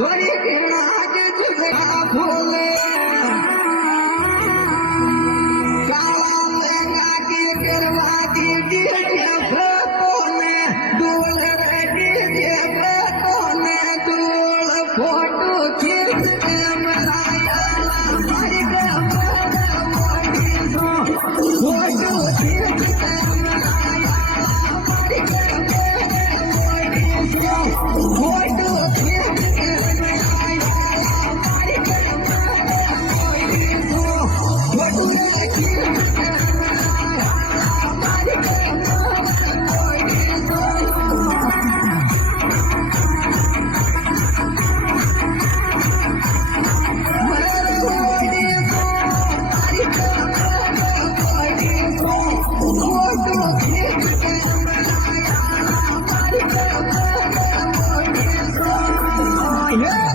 थोड़ी किरणा आज जुगरा फूले काला लहंगा की करवा दी डीजे ब्रतों ने दूल रे डीजे ब्रतों ने दूल फोटो खींच के मनाया हमारी फोटो खींच के मनाया हमारी फोटो खींच के मनाया हमारी फोटो खींच के मनाया हमारी Yeah.